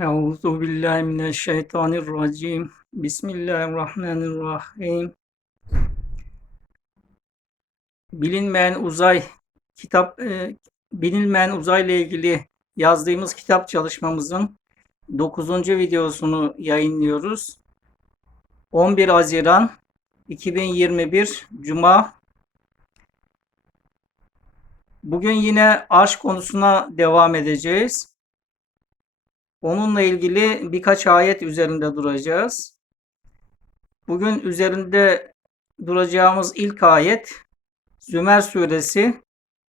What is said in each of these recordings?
Euzu billahi mineşşeytanirracim. Bismillahirrahmanirrahim. Bilinmeyen uzay kitap e, bilinmeyen uzayla ilgili yazdığımız kitap çalışmamızın 9. videosunu yayınlıyoruz. 11 Haziran 2021 Cuma. Bugün yine aşk konusuna devam edeceğiz. Onunla ilgili birkaç ayet üzerinde duracağız. Bugün üzerinde duracağımız ilk ayet Zümer suresi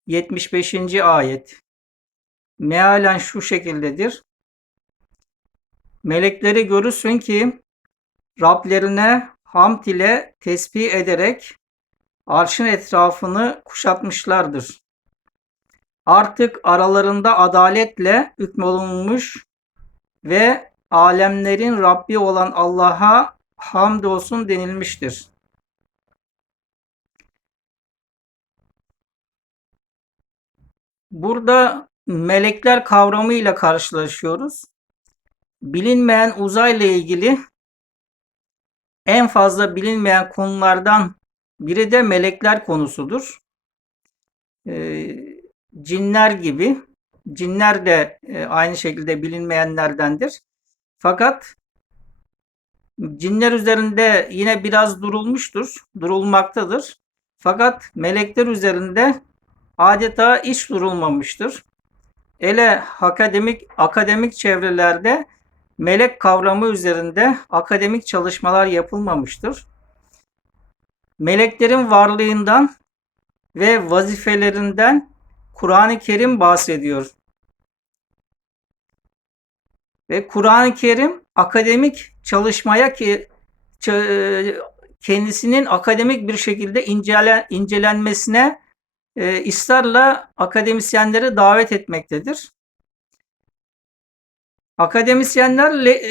75. ayet. Mealen şu şekildedir. Melekleri görürsün ki Rablerine hamd ile tesbih ederek arşın etrafını kuşatmışlardır. Artık aralarında adaletle hükmolunmuş ve alemlerin Rabbi olan Allah'a hamdolsun denilmiştir. Burada melekler kavramıyla karşılaşıyoruz. Bilinmeyen uzayla ilgili en fazla bilinmeyen konulardan biri de melekler konusudur. Ee, cinler gibi Cinler de e, aynı şekilde bilinmeyenlerdendir. Fakat cinler üzerinde yine biraz durulmuştur, durulmaktadır. Fakat melekler üzerinde adeta hiç durulmamıştır. Ele akademik akademik çevrelerde melek kavramı üzerinde akademik çalışmalar yapılmamıştır. Meleklerin varlığından ve vazifelerinden Kur'an-ı Kerim bahsediyor. Ve Kur'an-ı Kerim akademik çalışmaya ki kendisinin akademik bir şekilde incelen, incelenmesine e, ısrarla akademisyenleri davet etmektedir. Akademisyenler le,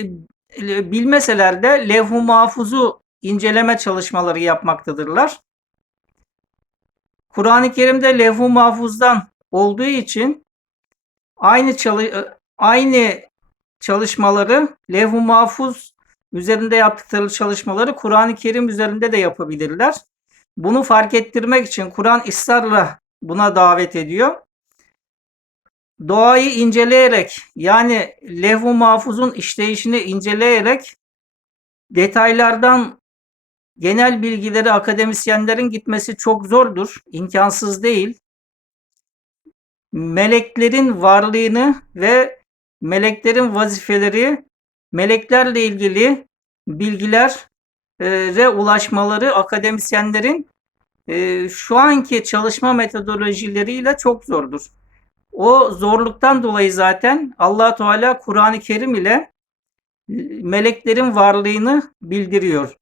le, bilmeseler de levh-u mahfuzu inceleme çalışmaları yapmaktadırlar. Kur'an-ı Kerim'de levh-u mahfuzdan olduğu için aynı çalı aynı çalışmaları levh-u mahfuz üzerinde yaptıkları çalışmaları Kur'an-ı Kerim üzerinde de yapabilirler. Bunu fark ettirmek için Kur'an ısrarla buna davet ediyor. Doğayı inceleyerek yani levh-u mahfuzun işleyişini inceleyerek detaylardan genel bilgileri akademisyenlerin gitmesi çok zordur, imkansız değil. Meleklerin varlığını ve meleklerin vazifeleri, meleklerle ilgili bilgilere ulaşmaları akademisyenlerin e, şu anki çalışma metodolojileriyle çok zordur. O zorluktan dolayı zaten allah Teala Kur'an-ı Kerim ile meleklerin varlığını bildiriyor.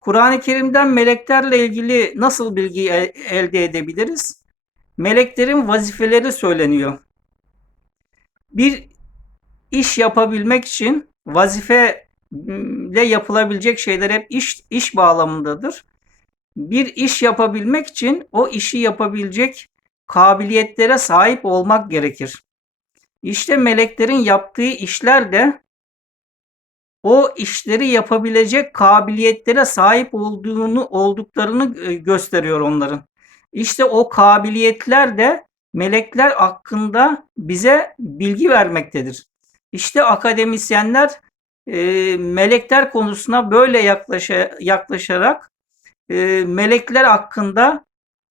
Kur'an-ı Kerim'den meleklerle ilgili nasıl bilgi elde edebiliriz? Meleklerin vazifeleri söyleniyor. Bir iş yapabilmek için vazifeyle yapılabilecek şeyler hep iş, iş bağlamındadır. Bir iş yapabilmek için o işi yapabilecek kabiliyetlere sahip olmak gerekir. İşte meleklerin yaptığı işler de o işleri yapabilecek kabiliyetlere sahip olduğunu olduklarını e, gösteriyor onların. İşte o kabiliyetler de melekler hakkında bize bilgi vermektedir. İşte akademisyenler e, melekler konusuna böyle yaklaşa, yaklaşarak e, melekler hakkında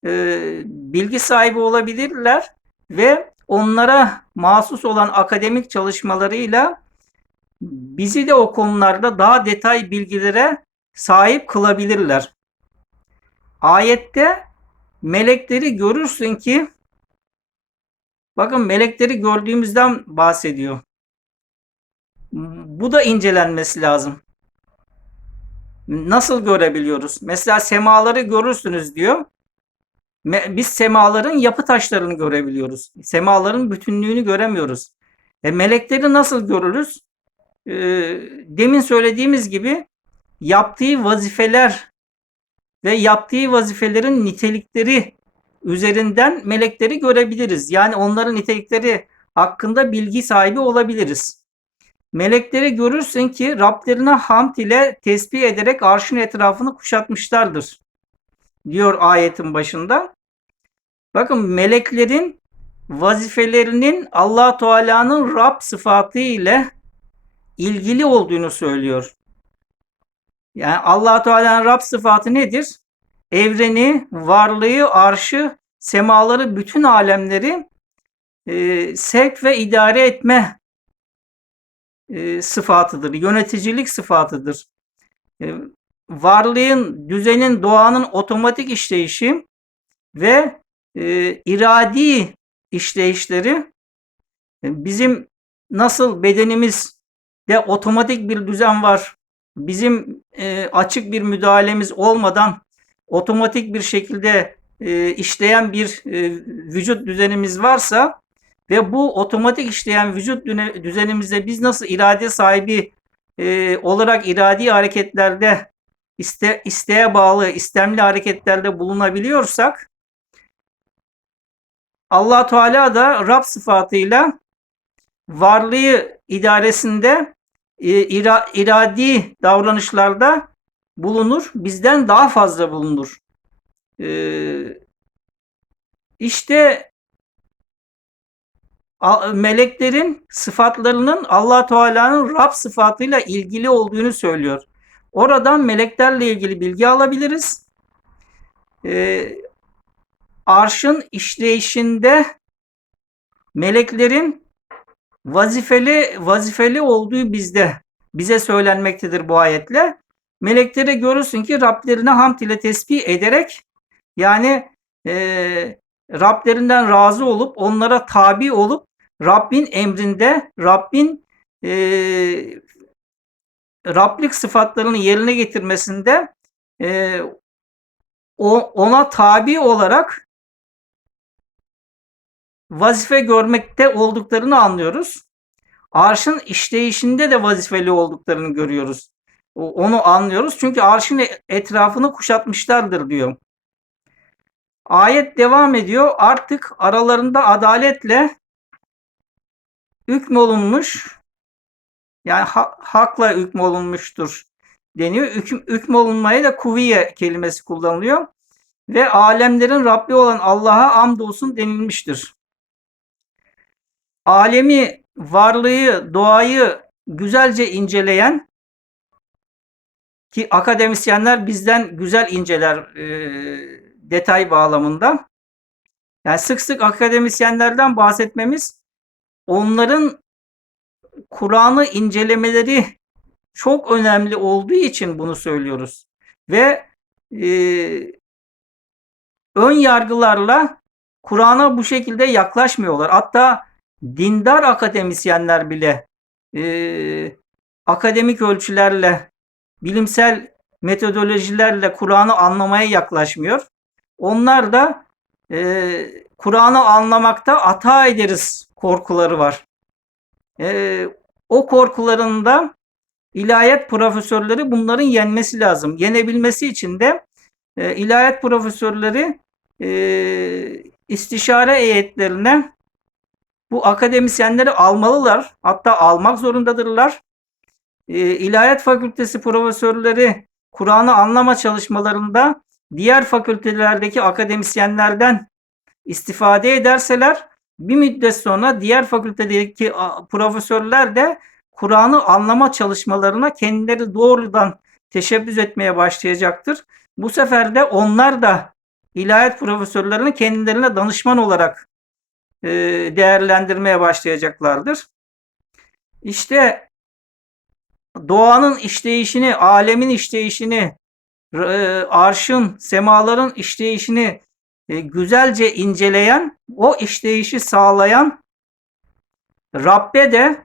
e, bilgi sahibi olabilirler ve onlara mahsus olan akademik çalışmalarıyla bizi de o konularda daha detay bilgilere sahip kılabilirler. Ayette melekleri görürsün ki bakın melekleri gördüğümüzden bahsediyor. Bu da incelenmesi lazım. Nasıl görebiliyoruz? Mesela semaları görürsünüz diyor. Biz semaların yapı taşlarını görebiliyoruz. Semaların bütünlüğünü göremiyoruz. E, melekleri nasıl görürüz? E, demin söylediğimiz gibi yaptığı vazifeler ve yaptığı vazifelerin nitelikleri üzerinden melekleri görebiliriz. Yani onların nitelikleri hakkında bilgi sahibi olabiliriz. Melekleri görürsün ki Rablerine hamd ile tesbih ederek arşın etrafını kuşatmışlardır. Diyor ayetin başında. Bakın meleklerin vazifelerinin Allah Teala'nın Rab sıfatı ile ilgili olduğunu söylüyor. Yani Allah Teala'nın Rab sıfatı nedir? Evreni, varlığı, arşı, semaları, bütün alemleri e, sevk ve idare etme e, sıfatıdır. Yöneticilik sıfatıdır. E, varlığın, düzenin, doğanın otomatik işleyişi ve e, iradi işleyişleri bizim nasıl bedenimizde otomatik bir düzen var. Bizim açık bir müdahalemiz olmadan otomatik bir şekilde işleyen bir vücut düzenimiz varsa ve bu otomatik işleyen vücut düzenimizde biz nasıl irade sahibi e, olarak iradi hareketlerde iste, isteğe bağlı istemli hareketlerde bulunabiliyorsak Allah Teala da Rab sıfatıyla varlığı idaresinde e, ira, iradi davranışlarda bulunur. Bizden daha fazla bulunur. E, işte meleklerin sıfatlarının Allah Teala'nın Rab sıfatıyla ilgili olduğunu söylüyor. Oradan meleklerle ilgili bilgi alabiliriz. Ee, arşın işleyişinde meleklerin vazifeli vazifeli olduğu bizde bize söylenmektedir bu ayetle. Meleklere görürsün ki Rablerine hamd ile tesbih ederek yani e, Rablerinden razı olup onlara tabi olup Rabbin emrinde Rabbin e, Rablik sıfatlarını yerine getirmesinde e, ona tabi olarak vazife görmekte olduklarını anlıyoruz. Arşın işleyişinde de vazifeli olduklarını görüyoruz. Onu anlıyoruz. Çünkü arşın etrafını kuşatmışlardır diyor. Ayet devam ediyor. Artık aralarında adaletle hükmolunmuş yani ha, hakla hükmolunmuştur deniyor. Hüküm, hükmolunmaya da kuviye kelimesi kullanılıyor. Ve alemlerin Rabbi olan Allah'a amdolsun denilmiştir. Alemi, varlığı, doğayı güzelce inceleyen ki akademisyenler bizden güzel inceler e, detay bağlamında. Yani sık sık akademisyenlerden bahsetmemiz onların Kur'an'ı incelemeleri çok önemli olduğu için bunu söylüyoruz. Ve e, ön yargılarla Kur'an'a bu şekilde yaklaşmıyorlar. Hatta dindar akademisyenler bile e, akademik ölçülerle, bilimsel metodolojilerle Kur'an'ı anlamaya yaklaşmıyor. Onlar da e, Kur'an'ı anlamakta hata ederiz korkuları var. E, o korkularında ilahiyat profesörleri bunların yenmesi lazım. Yenebilmesi için de e, ilahiyat profesörleri e, istişare heyetlerine bu akademisyenleri almalılar. Hatta almak zorundadırlar. E, İlahiyat Fakültesi profesörleri Kur'an'ı anlama çalışmalarında diğer fakültelerdeki akademisyenlerden istifade ederseler bir müddet sonra diğer fakültedeki profesörler de Kur'an'ı anlama çalışmalarına kendileri doğrudan teşebbüs etmeye başlayacaktır. Bu sefer de onlar da ilahiyat profesörlerini kendilerine danışman olarak e, değerlendirmeye başlayacaklardır. İşte doğanın işleyişini, alemin işleyişini, e, arşın, semaların işleyişini e, güzelce inceleyen, o işleyişi sağlayan Rabbe de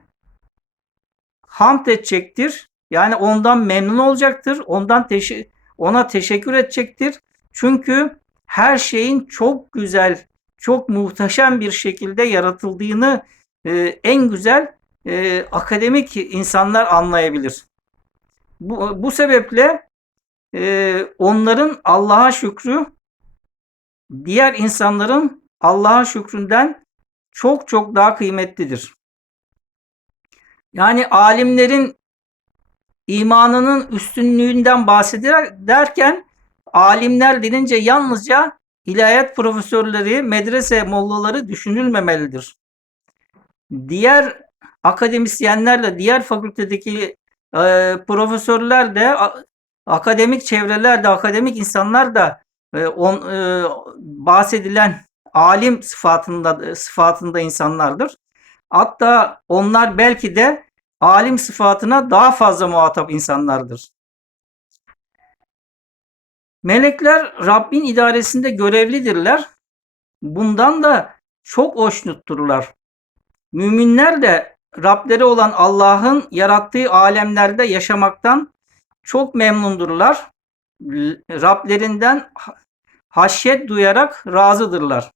hamd edecektir. Yani ondan memnun olacaktır. Ondan teşe ona teşekkür edecektir. Çünkü her şeyin çok güzel, çok muhteşem bir şekilde yaratıldığını e, en güzel e, akademik insanlar anlayabilir. Bu, bu sebeple e, onların Allah'a şükrü diğer insanların Allah'a şükründen çok çok daha kıymetlidir. Yani alimlerin imanının üstünlüğünden bahsederken alimler denince yalnızca ilahiyat profesörleri, medrese mollaları düşünülmemelidir. Diğer akademisyenlerle, diğer fakültedeki e, profesörler de, akademik çevrelerde, akademik insanlar da e, on, e, bahsedilen alim sıfatında sıfatında insanlardır. Hatta onlar belki de alim sıfatına daha fazla muhatap insanlardır. Melekler Rabbin idaresinde görevlidirler. Bundan da çok hoşnutturlar. Müminler de Rableri olan Allah'ın yarattığı alemlerde yaşamaktan çok memnundurlar. L- Rablerinden ha- haşyet duyarak razıdırlar.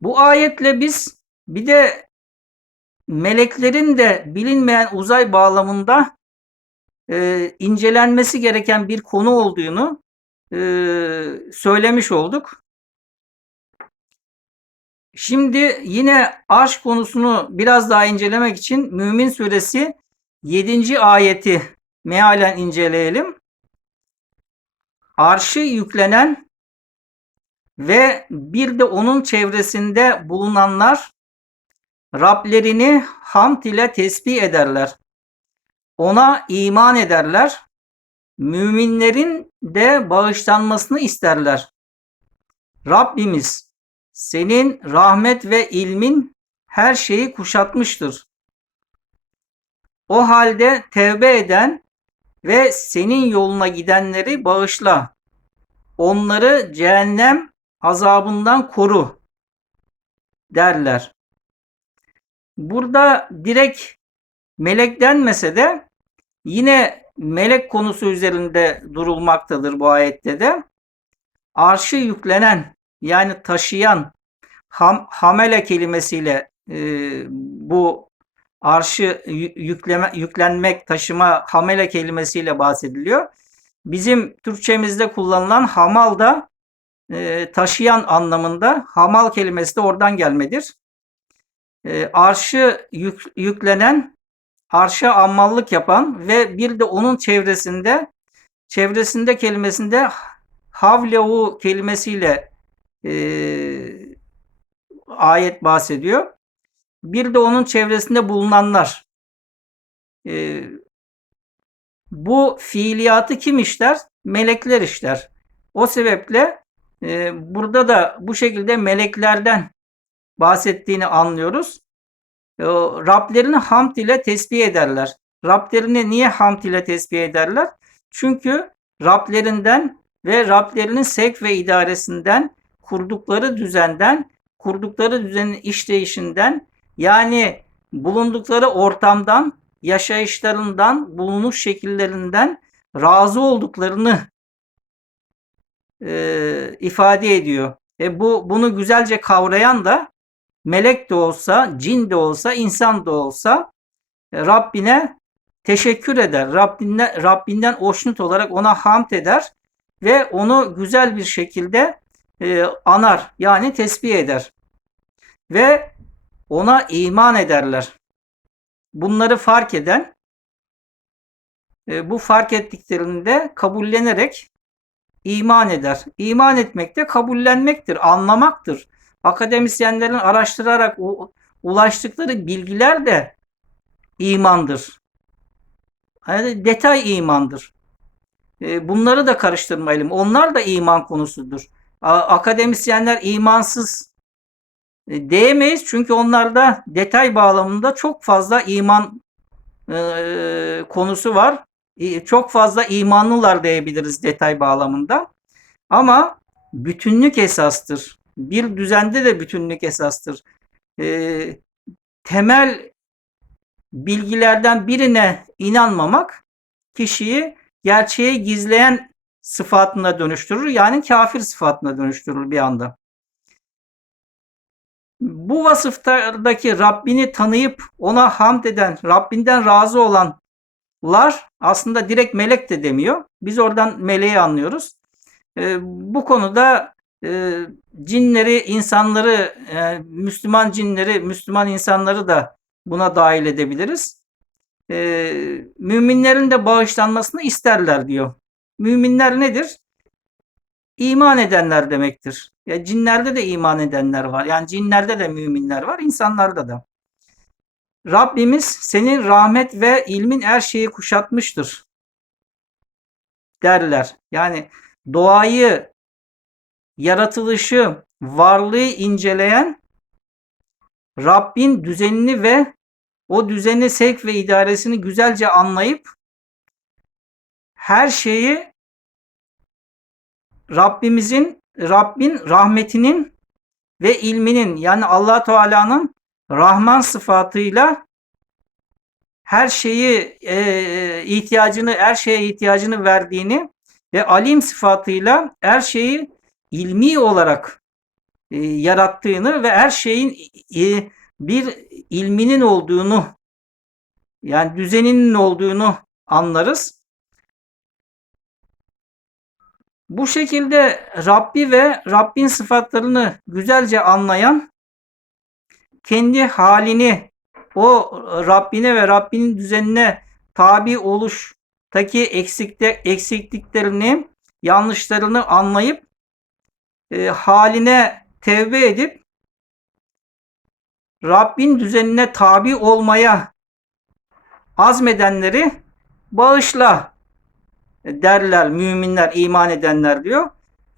Bu ayetle biz bir de meleklerin de bilinmeyen uzay bağlamında e, incelenmesi gereken bir konu olduğunu e, söylemiş olduk. Şimdi yine arş konusunu biraz daha incelemek için Mümin Suresi 7. ayeti mealen inceleyelim. Arşı yüklenen ve bir de onun çevresinde bulunanlar Rablerini hamd ile tesbih ederler. Ona iman ederler. Müminlerin de bağışlanmasını isterler. Rabbimiz senin rahmet ve ilmin her şeyi kuşatmıştır. O halde tevbe eden ve senin yoluna gidenleri bağışla. Onları cehennem azabından koru derler. Burada direkt melek denmese de yine melek konusu üzerinde durulmaktadır bu ayette de. Arşı yüklenen yani taşıyan ham, hamele kelimesiyle e, bu arşı yü- yükleme, yüklenmek, taşıma hamele kelimesiyle bahsediliyor. Bizim Türkçemizde kullanılan hamal da e, taşıyan anlamında hamal kelimesi de oradan gelmedir. E, arşı yük, yüklenen, arşa ammallık yapan ve bir de onun çevresinde çevresinde kelimesinde havlehu kelimesiyle e, ayet bahsediyor. Bir de onun çevresinde bulunanlar. E, bu fiiliyatı kim işler? Melekler işler. O sebeple e, burada da bu şekilde meleklerden bahsettiğini anlıyoruz. E, Rablerini hamd ile tesbih ederler. Rablerini niye hamd ile tesbih ederler? Çünkü Rablerinden ve Rablerinin sevk ve idaresinden, kurdukları düzenden, kurdukları düzenin işleyişinden, yani bulundukları ortamdan, yaşayışlarından, bulunuş şekillerinden razı olduklarını e, ifade ediyor. E bu bunu güzelce kavrayan da melek de olsa, cin de olsa, insan da olsa e, Rabbine teşekkür eder. Rabbinden, Rabbinden hoşnut olarak ona hamd eder ve onu güzel bir şekilde e, anar. Yani tesbih eder. Ve ona iman ederler. Bunları fark eden e, bu fark ettiklerinde kabullenerek iman eder. İman etmek de kabullenmektir, anlamaktır. Akademisyenlerin araştırarak ulaştıkları bilgiler de imandır. Yani detay imandır. E, Bunları da karıştırmayalım. Onlar da iman konusudur. Akademisyenler imansız diyemeyiz çünkü onlarda detay bağlamında çok fazla iman e, konusu var. E, Çok fazla imanlılar diyebiliriz detay bağlamında. Ama bütünlük esastır. Bir düzende de bütünlük esastır. E, temel bilgilerden birine inanmamak kişiyi gerçeği gizleyen sıfatına dönüştürür. Yani kafir sıfatına dönüştürür bir anda. Bu vasıftardaki Rabbini tanıyıp ona hamd eden, Rabbinden razı olanlar aslında direkt melek de demiyor. Biz oradan meleği anlıyoruz. E, bu konuda e, cinleri, insanları, e, Müslüman cinleri, Müslüman insanları da buna dahil edebiliriz. E, müminlerin de bağışlanmasını isterler diyor. Müminler nedir? İman edenler demektir. Ya cinlerde de iman edenler var. Yani cinlerde de müminler var, insanlarda da. Rabbimiz senin rahmet ve ilmin her şeyi kuşatmıştır derler. Yani doğayı, yaratılışı, varlığı inceleyen Rabbin düzenini ve o düzeni sevk ve idaresini güzelce anlayıp her şeyi Rabbimizin Rabbin rahmetinin ve ilminin yani Allah Teala'nın Rahman sıfatıyla her şeyi e, ihtiyacını her şeye ihtiyacını verdiğini ve alim sıfatıyla her şeyi ilmi olarak e, yarattığını ve her şeyin e, bir ilminin olduğunu yani düzeninin olduğunu anlarız. Bu şekilde Rabbi ve Rabbin sıfatlarını güzelce anlayan kendi halini o Rabbine ve Rabbinin düzenine tabi oluştaki eksikte, eksikliklerini, yanlışlarını anlayıp e, haline tevbe edip Rabbin düzenine tabi olmaya azmedenleri bağışla derler müminler, iman edenler diyor.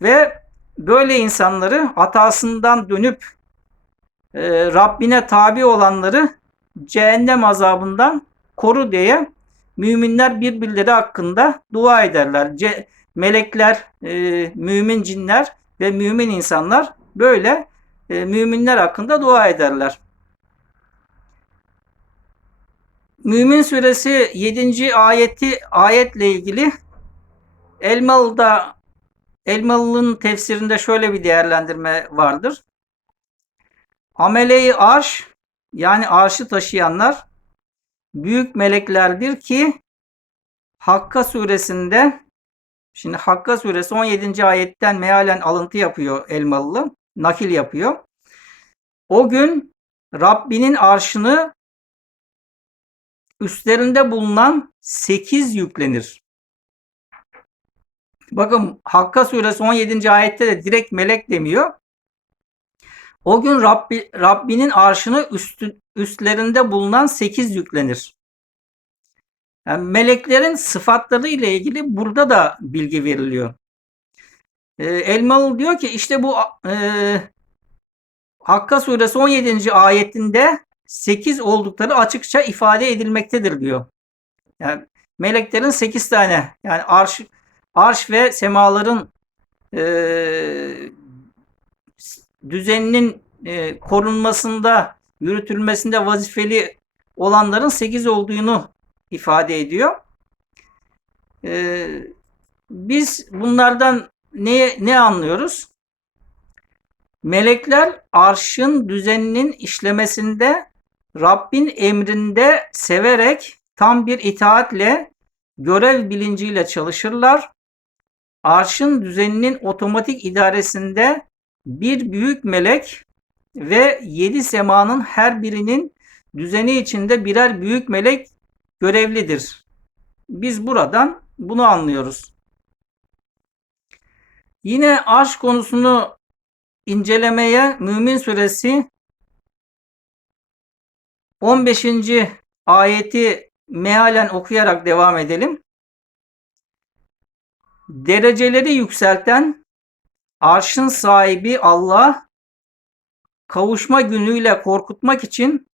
Ve böyle insanları hatasından dönüp e, Rabbine tabi olanları cehennem azabından koru diye müminler birbirleri hakkında dua ederler. Ce melekler, e, mümin cinler ve mümin insanlar böyle e, müminler hakkında dua ederler. Mümin suresi 7. ayeti ayetle ilgili Elmalı'da Elmalı'nın tefsirinde şöyle bir değerlendirme vardır. Amele-i arş yani arşı taşıyanlar büyük meleklerdir ki Hakka suresinde şimdi Hakka suresi 17. ayetten mealen alıntı yapıyor Elmalılı. Nakil yapıyor. O gün Rabbinin arşını üstlerinde bulunan 8 yüklenir. Bakın Hakka suresi 17. ayette de direkt melek demiyor. O gün Rabbi, Rabbinin arşını üstü, üstlerinde bulunan sekiz yüklenir. Yani meleklerin sıfatları ile ilgili burada da bilgi veriliyor. E, Elmalı diyor ki işte bu e, Hakka suresi 17. ayetinde 8 oldukları açıkça ifade edilmektedir diyor. Yani meleklerin 8 tane yani arş, arş ve semaların e, düzeninin e, korunmasında, yürütülmesinde vazifeli olanların 8 olduğunu ifade ediyor. E, biz bunlardan ne, ne anlıyoruz? Melekler arşın düzeninin işlemesinde Rabbin emrinde severek tam bir itaatle görev bilinciyle çalışırlar. Arşın düzeninin otomatik idaresinde bir büyük melek ve yedi semanın her birinin düzeni içinde birer büyük melek görevlidir. Biz buradan bunu anlıyoruz. Yine arş konusunu incelemeye Mümin Suresi 15. ayeti mealen okuyarak devam edelim. Dereceleri yükselten Arşın sahibi Allah kavuşma günüyle korkutmak için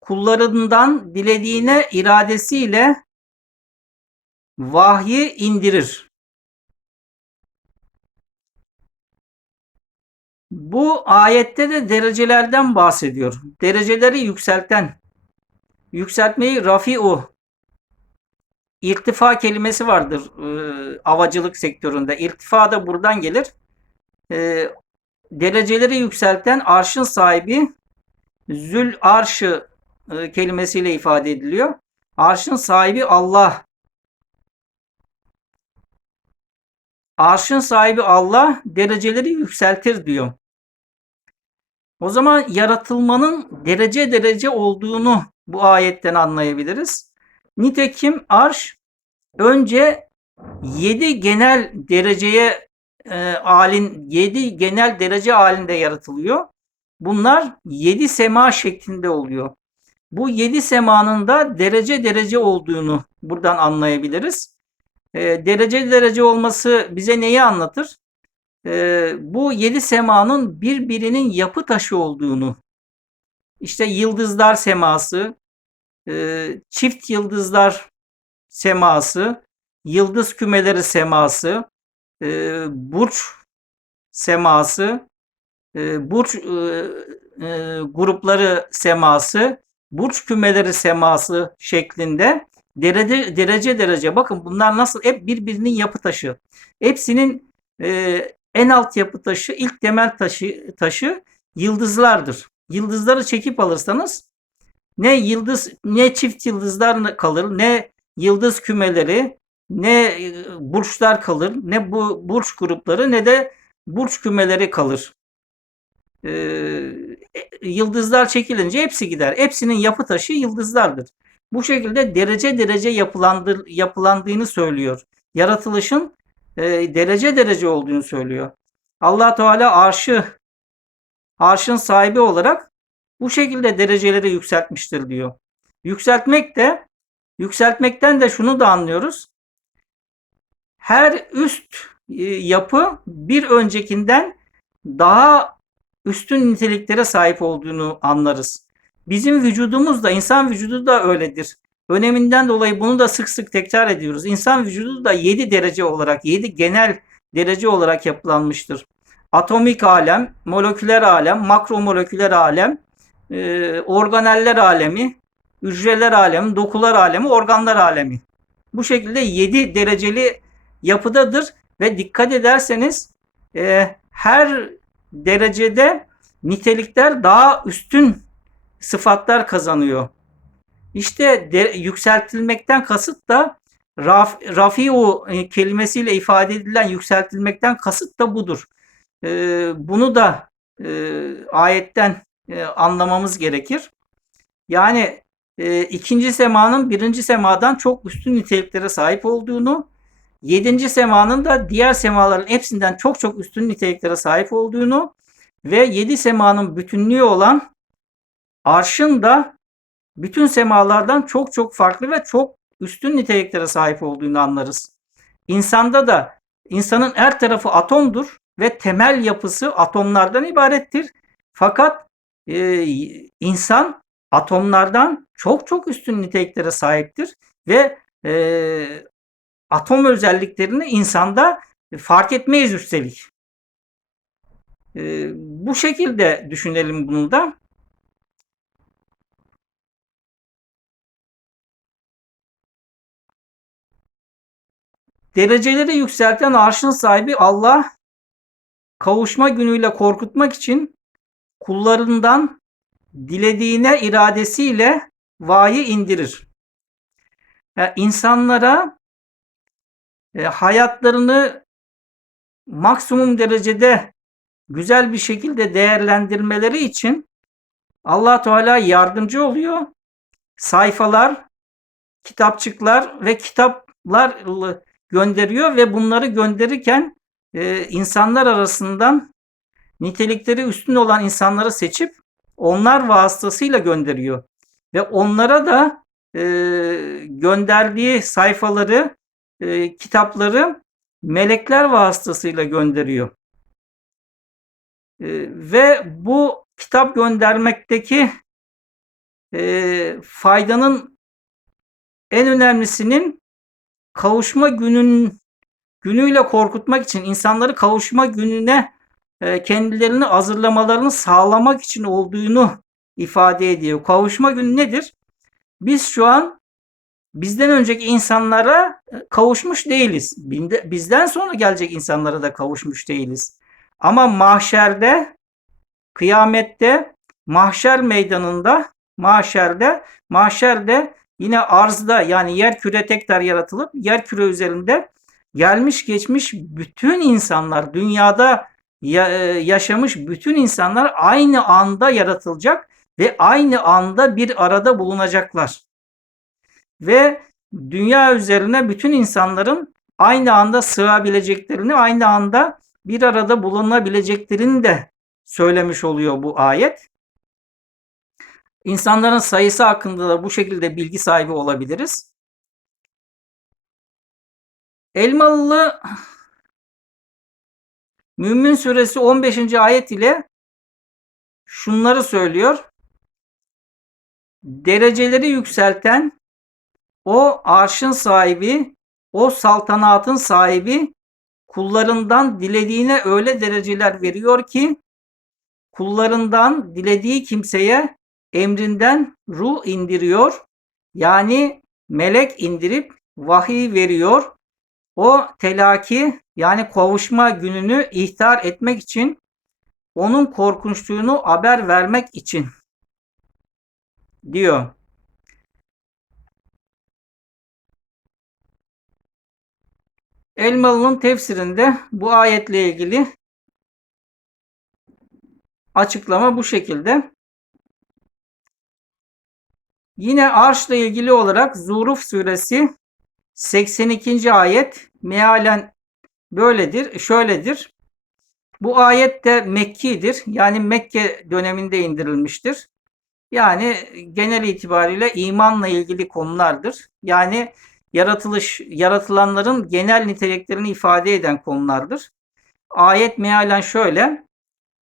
kullarından dilediğine iradesiyle vahyi indirir. Bu ayette de derecelerden bahsediyor. Dereceleri yükselten, yükseltmeyi rafi'u, irtifa kelimesi vardır e, havacılık sektöründe. İrtifa da buradan gelir e, dereceleri yükselten arşın sahibi zül arşı e, kelimesiyle ifade ediliyor. Arşın sahibi Allah. Arşın sahibi Allah dereceleri yükseltir diyor. O zaman yaratılmanın derece derece olduğunu bu ayetten anlayabiliriz. Nitekim arş önce 7 genel dereceye e, alin 7 genel derece halinde yaratılıyor. Bunlar 7 sema şeklinde oluyor. Bu 7 semanın da derece derece olduğunu buradan anlayabiliriz. E, derece derece olması bize neyi anlatır? E, bu 7 semanın birbirinin yapı taşı olduğunu. İşte yıldızlar seması, e, çift yıldızlar seması, yıldız kümeleri seması, e, burç seması, e, burç e, grupları seması, burç kümeleri seması şeklinde derece derece derece bakın bunlar nasıl hep birbirinin yapı taşı. Hepsinin en alt yapı taşı, ilk temel taşı taşı yıldızlardır. Yıldızları çekip alırsanız ne yıldız ne çift yıldızlar kalır, ne yıldız kümeleri, ne e, burçlar kalır, ne bu burç grupları ne de burç kümeleri kalır. Ee, yıldızlar çekilince hepsi gider. Hepsinin yapı taşı yıldızlardır. Bu şekilde derece derece yapılandır, yapılandığını söylüyor. Yaratılışın e, derece derece olduğunu söylüyor. Allah Teala arşı arşın sahibi olarak bu şekilde dereceleri yükseltmiştir diyor. Yükseltmek de yükseltmekten de şunu da anlıyoruz. Her üst e, yapı bir öncekinden daha üstün niteliklere sahip olduğunu anlarız. Bizim vücudumuz da insan vücudu da öyledir. Öneminden dolayı bunu da sık sık tekrar ediyoruz. İnsan vücudu da 7 derece olarak, 7 genel derece olarak yapılanmıştır. Atomik alem, moleküler alem, makromoleküler alem, e, organeller alemi, hücreler alemi, dokular alemi, organlar alemi. Bu şekilde 7 dereceli yapıdadır ve dikkat ederseniz e, her derecede nitelikler daha üstün sıfatlar kazanıyor. İşte de, yükseltilmekten kasıt da raf, rafiu e, kelimesiyle ifade edilen yükseltilmekten kasıt da budur. E, bunu da e, ayetten e, anlamamız gerekir. Yani e, ikinci semanın birinci semadan çok üstün niteliklere sahip olduğunu, yedinci semanın da diğer semaların hepsinden çok çok üstün niteliklere sahip olduğunu ve yedi semanın bütünlüğü olan arşın da bütün semalardan çok çok farklı ve çok üstün niteliklere sahip olduğunu anlarız. İnsanda da insanın her tarafı atomdur ve temel yapısı atomlardan ibarettir. Fakat e, insan atomlardan çok çok üstün niteliklere sahiptir ve e, atom özelliklerini insanda fark etmeyiz üstelik. E, bu şekilde düşünelim bunu da. Dereceleri yükselten arşın sahibi Allah kavuşma günüyle korkutmak için kullarından dilediğine iradesiyle vahiy indirir. Yani insanlara e, hayatlarını maksimum derecede güzel bir şekilde değerlendirmeleri için Allah Teala yardımcı oluyor. Sayfalar, kitapçıklar ve kitaplar gönderiyor ve bunları gönderirken e, insanlar arasından nitelikleri üstün olan insanları seçip onlar vasıtasıyla gönderiyor. Ve onlara da e, gönderdiği sayfaları, e, kitapları melekler vasıtasıyla gönderiyor. E, ve bu kitap göndermekteki e, faydanın en önemlisinin kavuşma günün günüyle korkutmak için insanları kavuşma gününe kendilerini hazırlamalarını sağlamak için olduğunu ifade ediyor. Kavuşma günü nedir? Biz şu an bizden önceki insanlara e, kavuşmuş değiliz. Bizden sonra gelecek insanlara da kavuşmuş değiliz. Ama mahşerde, kıyamette, mahşer meydanında, mahşerde, mahşerde yine arzda yani yer küre tekrar yaratılıp yer küre üzerinde gelmiş geçmiş bütün insanlar dünyada e, yaşamış bütün insanlar aynı anda yaratılacak ve aynı anda bir arada bulunacaklar. Ve dünya üzerine bütün insanların aynı anda sığabileceklerini, aynı anda bir arada bulunabileceklerini de söylemiş oluyor bu ayet. İnsanların sayısı hakkında da bu şekilde bilgi sahibi olabiliriz. Elmalılı Mümin suresi 15. ayet ile şunları söylüyor. Dereceleri yükselten o arşın sahibi, o saltanatın sahibi kullarından dilediğine öyle dereceler veriyor ki kullarından dilediği kimseye emrinden ruh indiriyor. Yani melek indirip vahiy veriyor. O telaki yani kavuşma gününü ihtar etmek için onun korkunçluğunu haber vermek için diyor. Elmalı'nın tefsirinde bu ayetle ilgili açıklama bu şekilde. Yine arşla ilgili olarak Zuruf suresi 82. ayet mealen böyledir, şöyledir. Bu ayet de Mekki'dir. Yani Mekke döneminde indirilmiştir. Yani genel itibariyle imanla ilgili konulardır. Yani yaratılış yaratılanların genel niteliklerini ifade eden konulardır. Ayet mealen şöyle: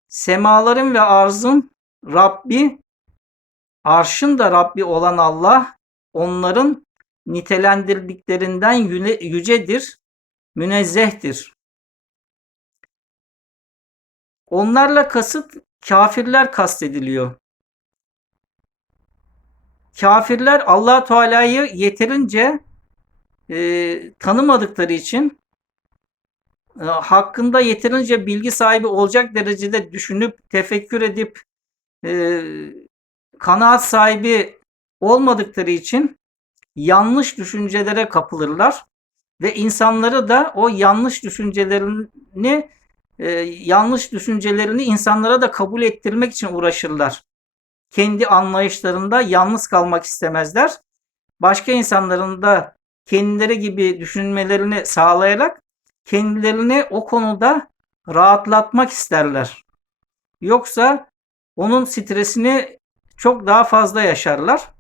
Semaların ve arzın Rabbi, arşın da Rabbi olan Allah onların nitelendirdiklerinden yücedir, münezzehtir. Onlarla kasıt kafirler kastediliyor. Kafirler Allah Teala'yı yeterince e, tanımadıkları için e, hakkında yeterince bilgi sahibi olacak derecede düşünüp tefekkür edip e, kanaat sahibi olmadıkları için yanlış düşüncelere kapılırlar ve insanları da o yanlış düşüncelerini e, yanlış düşüncelerini insanlara da kabul ettirmek için uğraşırlar. Kendi anlayışlarında yalnız kalmak istemezler. Başka insanların da kendileri gibi düşünmelerini sağlayarak kendilerini o konuda rahatlatmak isterler. Yoksa onun stresini çok daha fazla yaşarlar.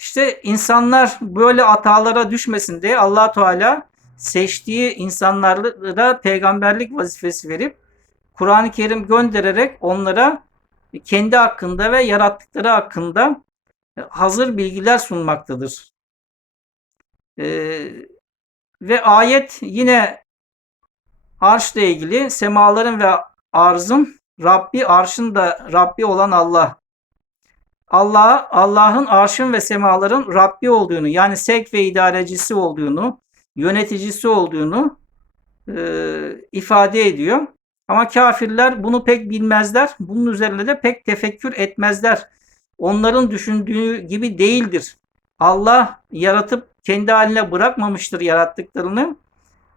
İşte insanlar böyle hatalara düşmesin diye allah Teala seçtiği insanlara peygamberlik vazifesi verip Kur'an-ı Kerim göndererek onlara kendi hakkında ve yarattıkları hakkında hazır bilgiler sunmaktadır. Ee, ve ayet yine arşla ilgili semaların ve arzın Rabbi arşın da Rabbi olan Allah. Allah Allah'ın arşın ve semaların Rabbi olduğunu yani sevk ve idarecisi olduğunu, yöneticisi olduğunu e, ifade ediyor. Ama kafirler bunu pek bilmezler. Bunun üzerine de pek tefekkür etmezler. Onların düşündüğü gibi değildir. Allah yaratıp kendi haline bırakmamıştır yarattıklarını.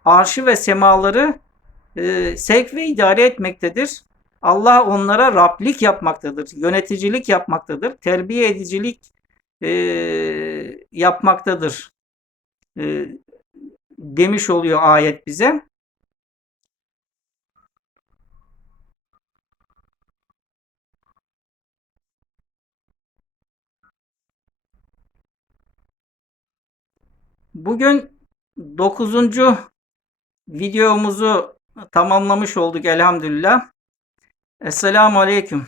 Arşı ve semaları e, sevk ve idare etmektedir. Allah onlara Rablik yapmaktadır, yöneticilik yapmaktadır, terbiye edicilik e, yapmaktadır e, demiş oluyor ayet bize. Bugün 9. videomuzu tamamlamış olduk elhamdülillah. Esselamu Aleyküm.